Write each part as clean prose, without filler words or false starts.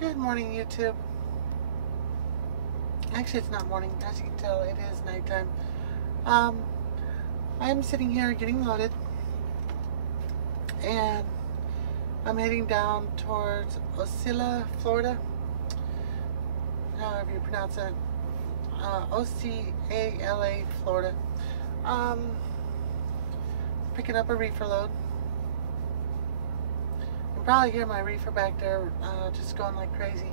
Good morning, YouTube. Actually, it's not morning. As you can tell, it is nighttime. I'm sitting here getting loaded, and I'm heading down towards Ocala, Florida. However you pronounce it. Ocala, Florida. Picking up a reefer load. You can probably hear my reefer back there just going like crazy.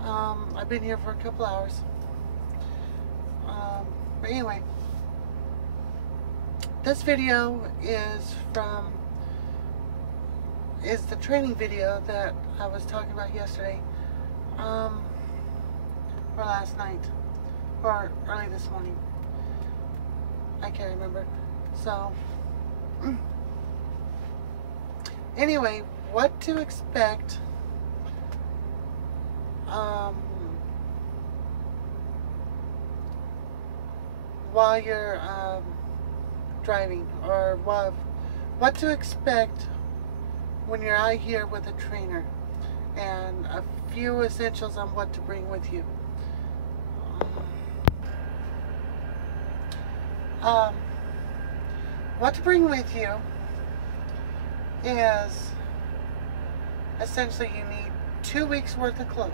I've been here for a couple hours. But anyway, this video is the training video that I was talking about yesterday, or last night, or early this morning. I can't remember. So, anyway, what to expect while you're driving, or what to expect when you're out here with a trainer, and a few essentials on what to bring with you. What to bring with you is essentially you need 2 weeks worth of clothes.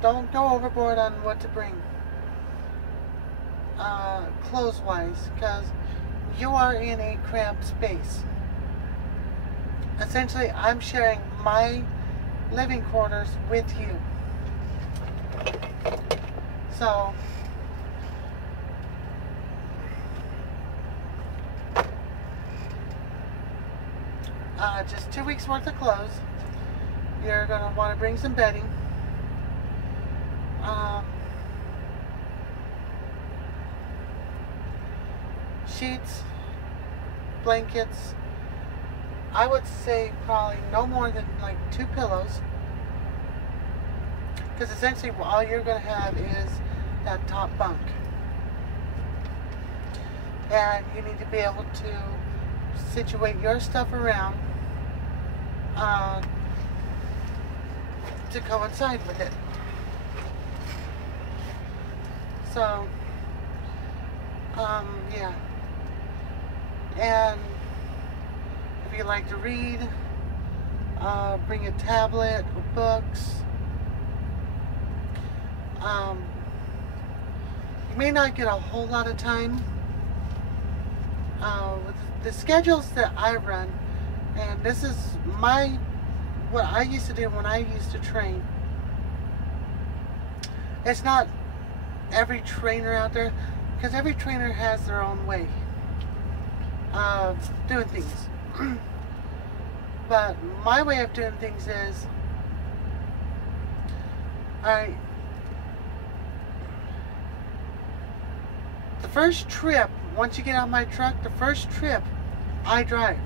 Don't go overboard on what to bring clothes wise, because you are in a cramped space. Essentially, I'm sharing my living quarters with you. So just 2 weeks worth of clothes. You're going to want to bring some bedding. Sheets, blankets. I would say probably no more than like 2 pillows, because essentially all you're going to have is that top bunk, and you need to be able to situate your stuff around to coincide with it. So yeah. And if you like to read, bring a tablet or books. You may not get a whole lot of time with the schedules that I run, and this is what I used to do when I used to train. It's not every trainer out there, because every trainer has their own way of doing things. But my way of doing things is, the first trip, once you get out my truck, the first trip I drive.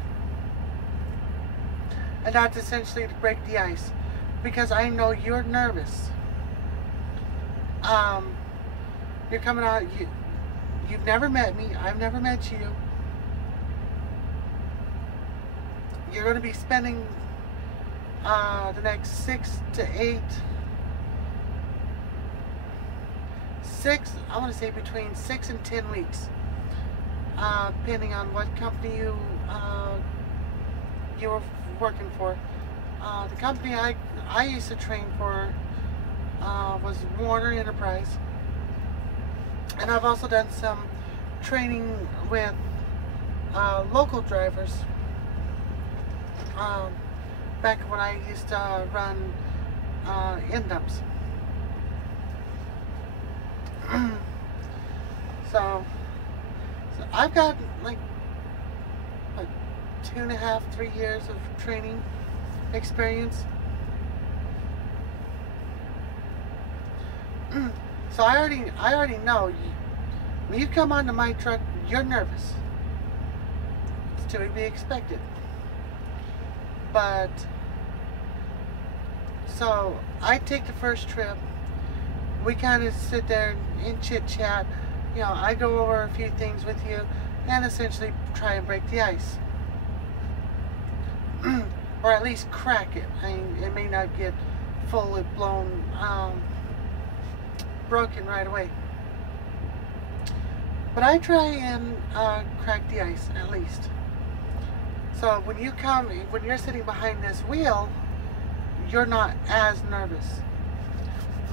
And that's essentially to break the ice, because I know you're nervous. You're coming out, you've never met me, I've never met you. You're going to be spending the next 6 to 8, I want to say between 6 and 10 weeks, depending on what company you were working for. The company I used to train for was Warner Enterprise, and I've also done some training with local drivers back when I used to run end-ups. So I've got like 2.5, 3 years of training experience. So I already know when you come onto my truck, you're nervous. It's to be expected. But so I take the first trip. We kind of sit there and chit chat. You know, I go over a few things with you and essentially try and break the ice. or at least crack it. I mean, it may not get fully blown, broken right away. But I try and crack the ice at least. So when you're sitting behind this wheel, you're not as nervous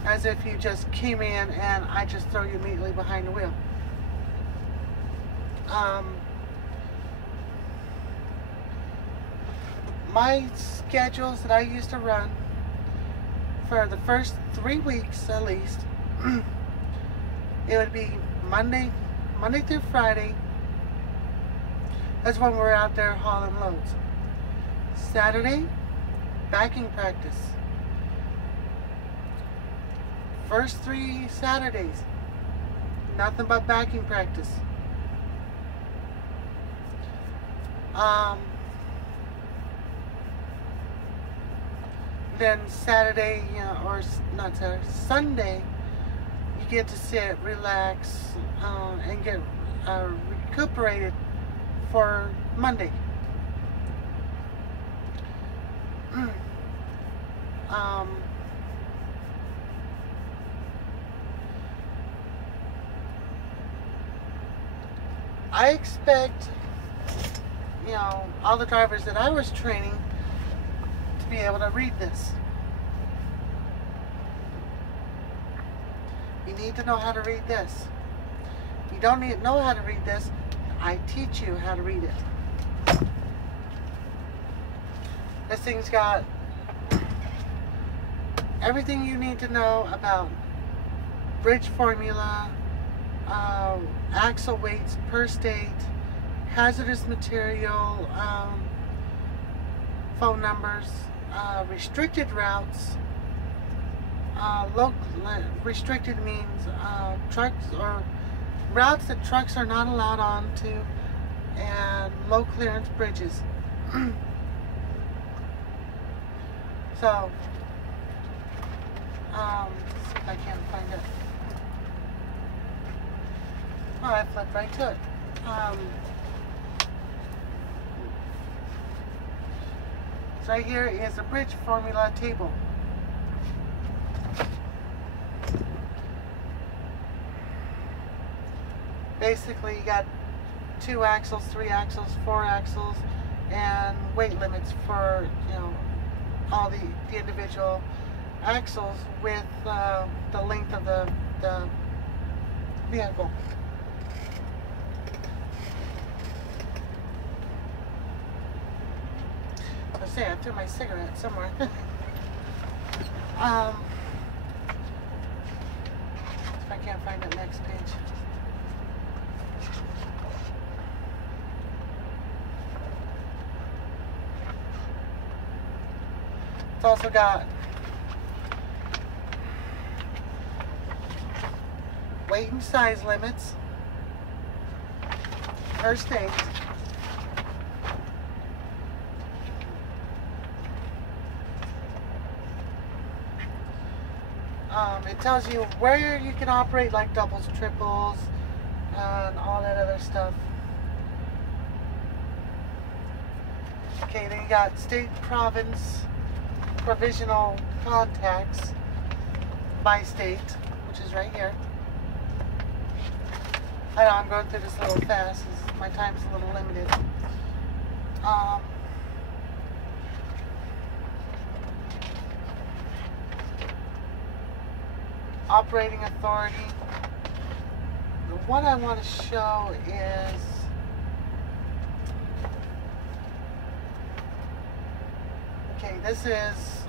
as if you just came in and I just throw you immediately behind the wheel. My schedules that I used to run for the first 3 weeks at least, it would be Monday through Friday. That's when we're out there hauling loads. Saturday, backing practice. First 3 Saturdays, nothing but backing practice. Then Saturday, or not Saturday, Sunday, you get to sit, relax, and get recuperated for Monday. I expect, all the drivers that I was training to be able to read this. You need to know how to read this. You don't need to know how to read this. I teach you how to read it. This thing's got everything you need to know about bridge formula, axle weights per state, hazardous material, phone numbers, restricted routes. Restricted means trucks or routes that trucks are not allowed onto, and low clearance bridges. So, see if I can find it. Oh, I flipped right to it. So right here is a bridge formula table. Basically, you got 2 axles, 3 axles, 4 axles, and weight limits for all the individual axles with the length of the vehicle. Let's see, I threw my cigarette somewhere. If I can't find the next page. It's also got weight and size limits per state. It tells you where you can operate, like doubles, triples, and all that other stuff. Okay, then you got state, province, provisional contacts by state, which is right here. I know I'm going through this a little fast, my time's a little limited. Operating authority. The one I want to show is this is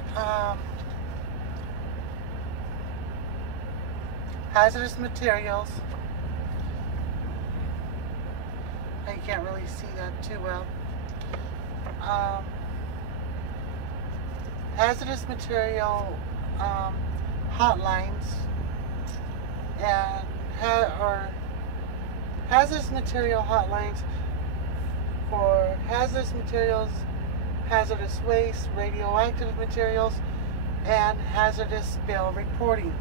hazardous materials. You can't really see that too well. Hazardous material hotlines and hazardous material hotlines for hazardous materials, hazardous waste, radioactive materials, and hazardous spill reporting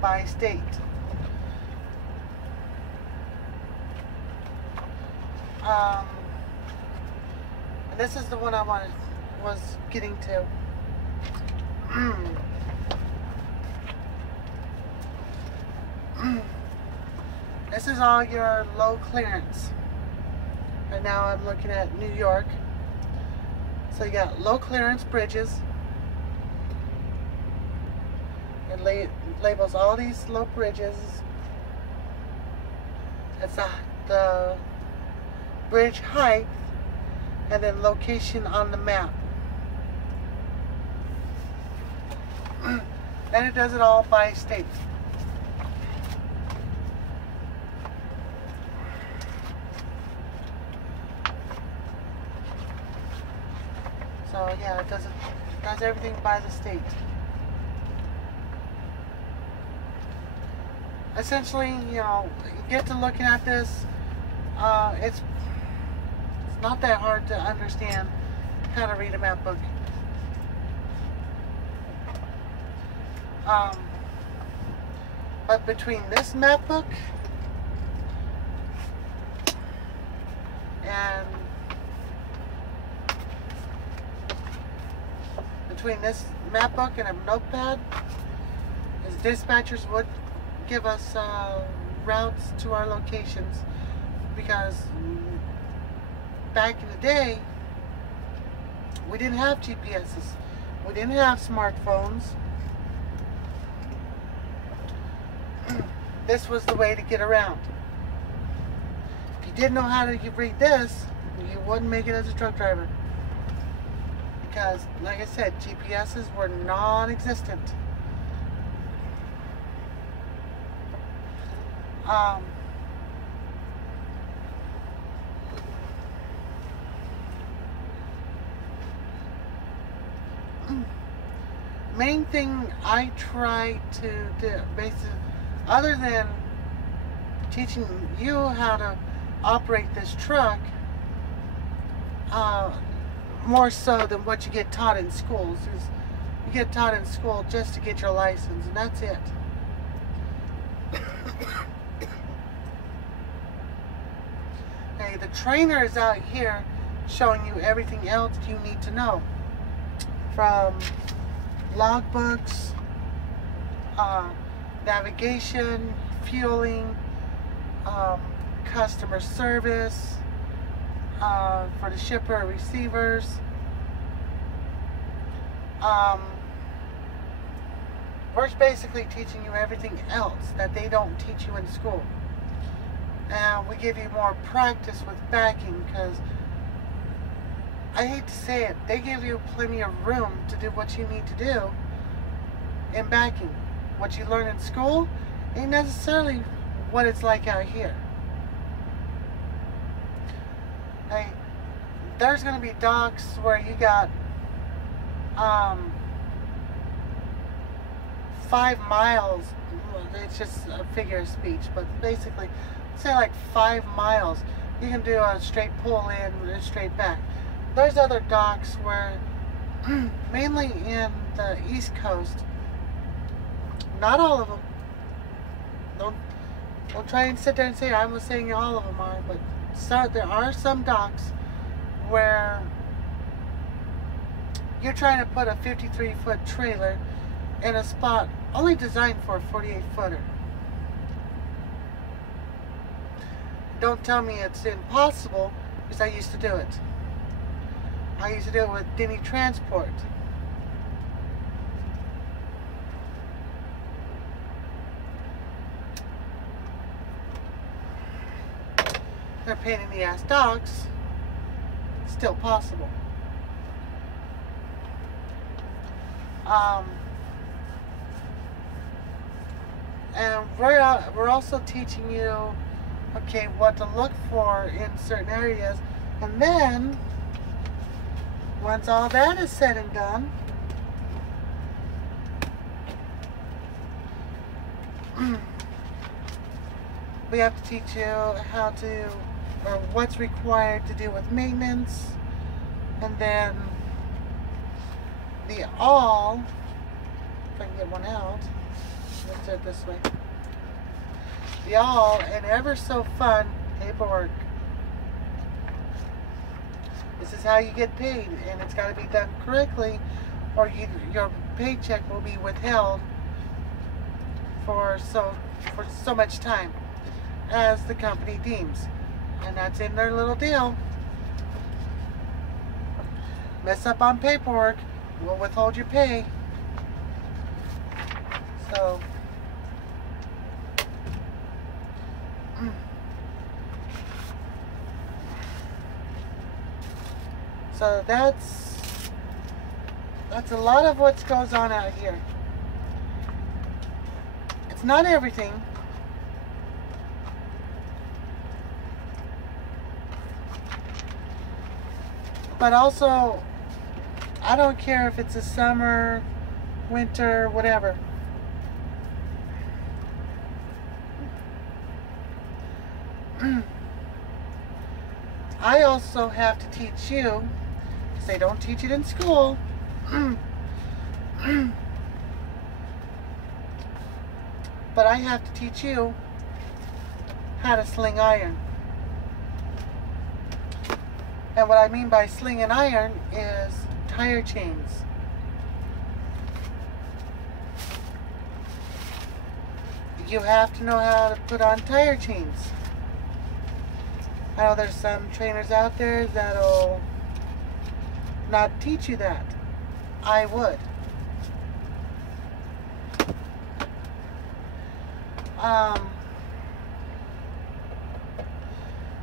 by state. And this is the one I wanted was getting to. This is all your low clearance. Right now I'm looking at New York. So you got low clearance bridges. It labels all these low bridges. It's the bridge height and then location on the map. And it does it all by state. So yeah, it does everything by the state. Essentially, you know, you get to looking at this, it's not that hard to understand how to read a map book. But between this map book and a notepad, is dispatchers would give us routes to our locations, because back in the day we didn't have GPSs, we didn't have smartphones. This was the way to get around. If you didn't know how to read this, you wouldn't make it as a truck driver, because like I said, GPSs were non-existent. Main thing I try to do, basically, other than teaching you how to operate this truck, more so than what you get taught in schools, is you get taught in school just to get your license, and that's it. Okay, the trainer is out here showing you everything else you need to know, from logbooks, navigation, fueling, customer service, for the shipper or receivers. We're basically teaching you everything else that they don't teach you in school. And we give you more practice with backing, because I hate to say it, they give you plenty of room to do what you need to do in backing. What you learn in school ain't necessarily what it's like out here. Hey, there's going to be docks where you got 5 miles, it's just a figure of speech, but basically, say like 5 miles, you can do a straight pull in and a straight back. There's other docks where, mainly in the East Coast, not all of them, don't try and sit there and say I'm saying all of them are, but there are some docks where you're trying to put a 53-foot trailer in a spot only designed for a 48-footer. Don't tell me it's impossible, because I used to do it. I used to do it with Denny Transport. They're pain in the ass docks. It's still possible. And we're also teaching you, okay, what to look for in certain areas. And then, once all that is said and done, we have to teach you how to, or what's required to do with maintenance. And then the all, if I can get one out, let's do it this way. The all, and ever so fun paperwork. This is how you get paid, and it's got to be done correctly, or your paycheck will be withheld for so much time as the company deems. And that's in their little deal. Mess up on paperwork, we'll withhold your pay. So that's a lot of what goes on out here. It's not everything. But also, I don't care if it's a summer, winter, whatever. I also have to teach you, because they don't teach it in school, but I have to teach you how to sling iron. And what I mean by sling and iron is tire chains. You have to know how to put on tire chains. I know there's some trainers out there that'll not teach you that. I would.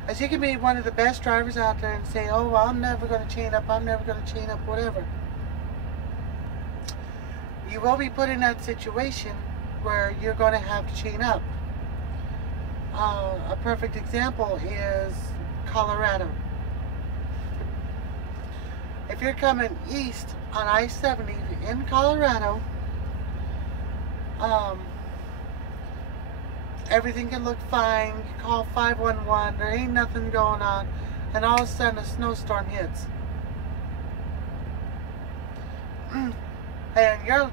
As you can be one of the best drivers out there and say, oh, well, I'm never going to chain up, I'm never going to chain up, whatever. You will be put in that situation where you're going to have to chain up. A perfect example is Colorado. If you're coming east on I-70 in Colorado, everything can look fine. You call 511, there ain't nothing going on, and all of a sudden a snowstorm hits. And you're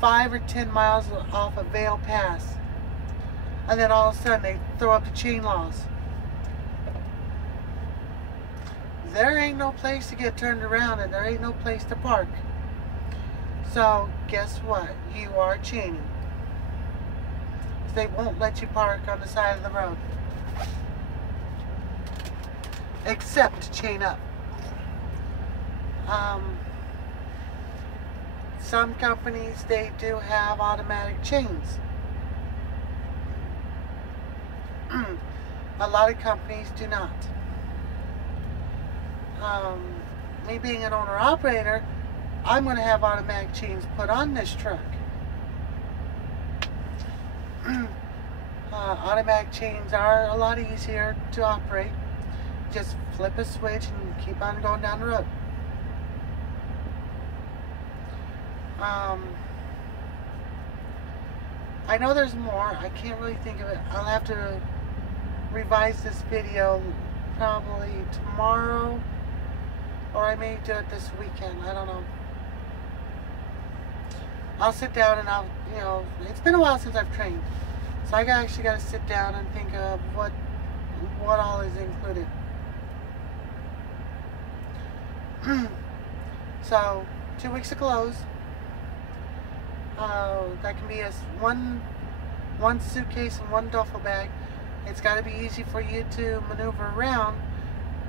5 or 10 miles off of Vail Pass. And then all of a sudden they throw up the chain laws. There ain't no place to get turned around, and there ain't no place to park. So guess what? You are chaining. They won't let you park on the side of the road. Except to chain up. Some companies, they do have automatic chains. A lot of companies do not. Me being an owner-operator, I'm going to have automatic chains put on this truck. Automatic chains are a lot easier to operate. Just flip a switch and keep on going down the road. I know there's more. I can't really think of it. I'll have to revise this video probably tomorrow, or I may do it this weekend. I don't know. I'll sit down and I'll, it's been a while since I've trained, so I actually got to sit down and think of what all is included. So 2 weeks of clothes. That can be one suitcase and one duffel bag. It's got to be easy for you to maneuver around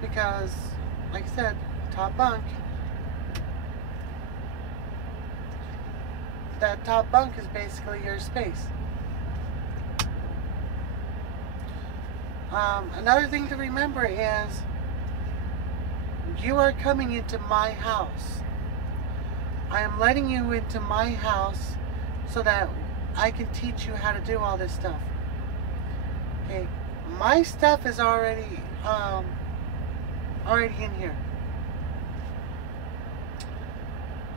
because, like I said, top bunk. That top bunk is basically your space. Another thing to remember is you are coming into my house. I am letting you into my house so that I can teach you how to do all this stuff. Okay, my stuff is already in here.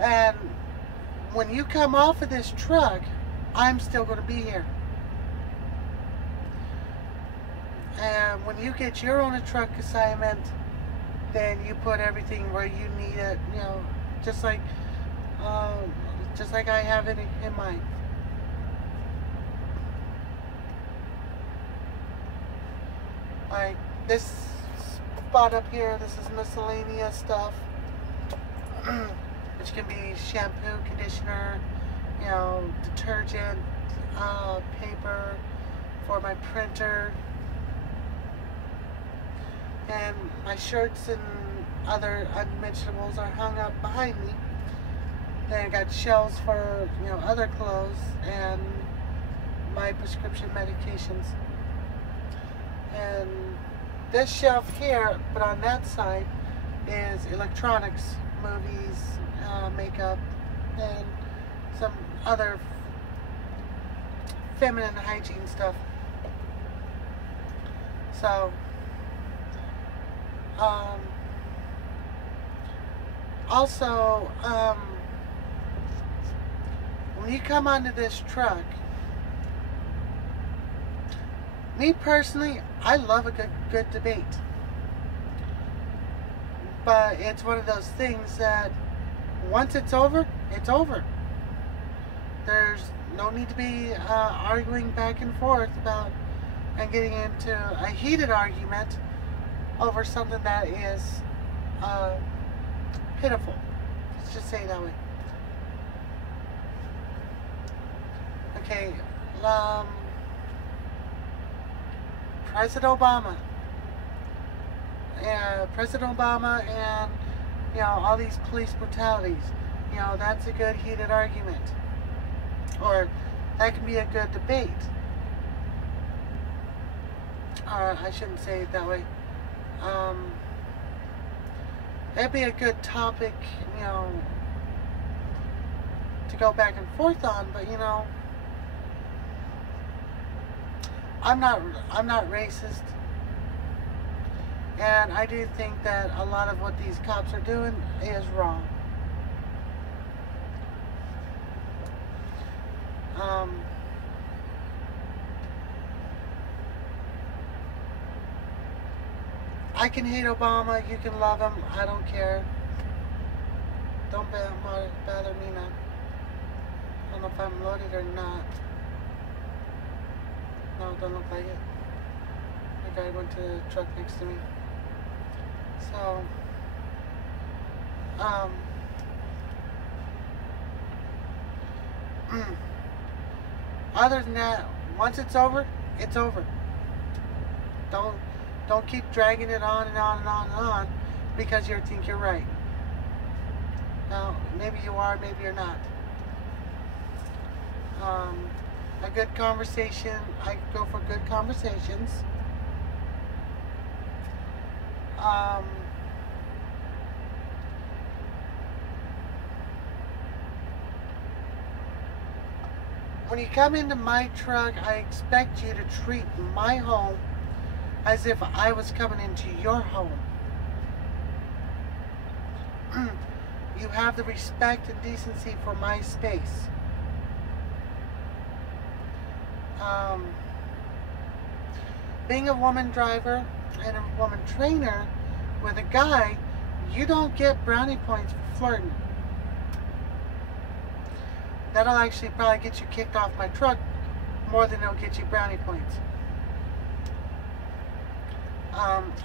And when you come off of this truck, I'm still going to be here. And when you get your own truck assignment, then you put everything where you need it, just like I have it in mind. Like this bought up here. This is miscellaneous stuff, which can be shampoo, conditioner, you know, detergent, paper for my printer, and my shirts and other unmentionables are hung up behind me. Then I got shelves for, you know, other clothes and my prescription medications. And this shelf here, but on that side, is electronics, movies, makeup, and some other feminine hygiene stuff. So, also, when you come onto this truck, me personally, I love a good debate. But it's one of those things that once it's over, it's over. There's no need to be arguing back and forth about and getting into a heated argument over something that is pitiful. Let's just say it that way. Okay, President Obama. President Obama and, you know, all these police brutalities. You know, that's a good heated argument. Or that can be a good debate. Or I shouldn't say it that way. That'd be a good topic, you know, to go back and forth on, but you know, I'm not racist, and I do think that a lot of what these cops are doing is wrong. I can hate Obama, you can love him, I don't care. Don't bother me now. I don't know if I'm loaded or not. No, it doesn't look like it. The guy went to the truck next to me. So, other than that, once it's over, it's over. Don't keep dragging it on and on and on and on because you think you're right. Now, maybe you are, maybe you're not. A good conversation, I go for good conversations. When you come into my truck, I expect you to treat my home as if I was coming into your home. You have the respect and decency for my space. Being a woman driver and a woman trainer with a guy, you don't get brownie points for flirting. That'll actually probably get you kicked off my truck more than it'll get you brownie points.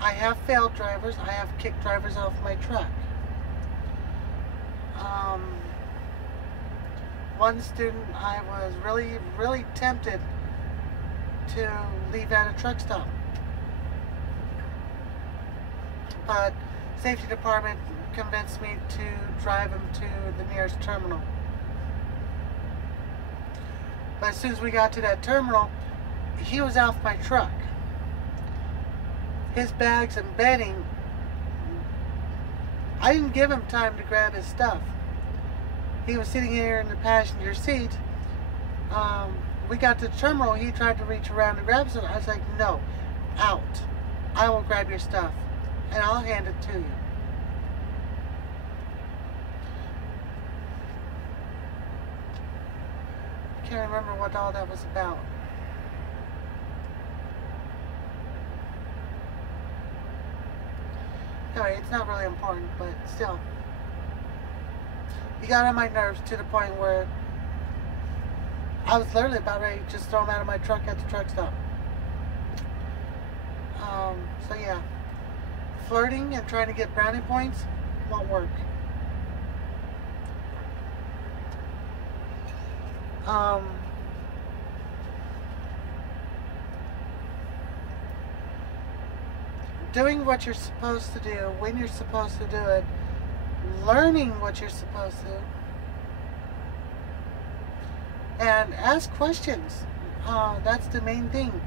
I have failed drivers. I have kicked drivers off my truck. One student, I was really tempted to leave at a truck stop, but safety department convinced me to drive him to the nearest terminal. But as soon as we got to that terminal, he was off my truck. His bags and bedding, I didn't give him time to grab his stuff. He was sitting here in the passenger seat. We got to the terminal, he tried to reach around to grab something. I was like, no, out. I will grab your stuff and I'll hand it to you. I can't remember what all that was about. Anyway, it's not really important, but still. He got on my nerves to the point where I was literally about ready to just throw him out of my truck at the truck stop. So yeah, flirting and trying to get brownie points won't work. Doing what you're supposed to do when you're supposed to do it, learning what you're supposed to, and ask questions. That's the main thing.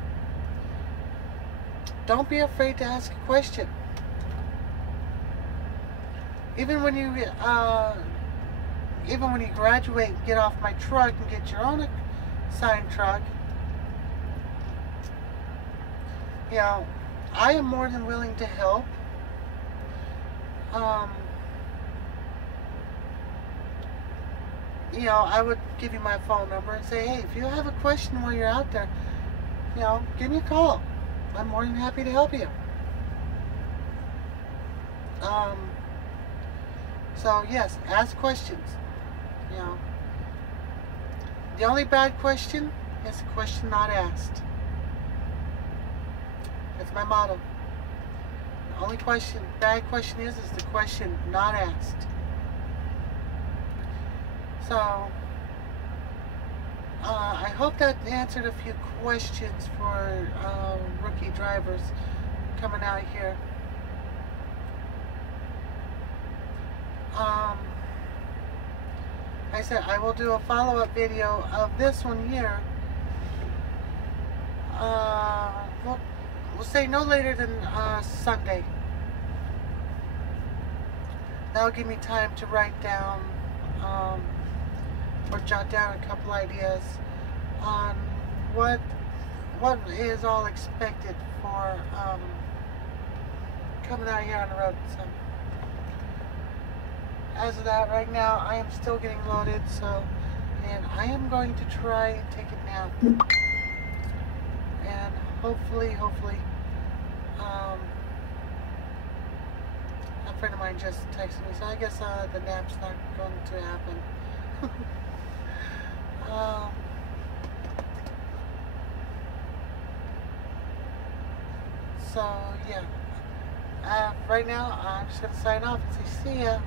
Don't be afraid to ask a question. Even when you graduate and get off my truck and get your own assigned truck, you know, I am more than willing to help. You know, I would give you my phone number and say, hey, if you have a question while you're out there, you know, give me a call. I'm more than happy to help you. So yes, ask questions. You know, the only bad question is a question not asked. That's my motto. The only bad question is the question not asked. So, I hope that answered a few questions for rookie drivers coming out here. I said I will do a follow-up video of this one here. We'll say no later than Sunday. That'll give me time to write down or jot down a couple ideas on what is all expected for coming out here on the road. So as of that, right now I am still getting loaded, and I am going to try and take a nap, and hopefully a friend of mine just texted me, so I guess the nap's not going to happen. So yeah, right now I'm just going to sign off and say see ya.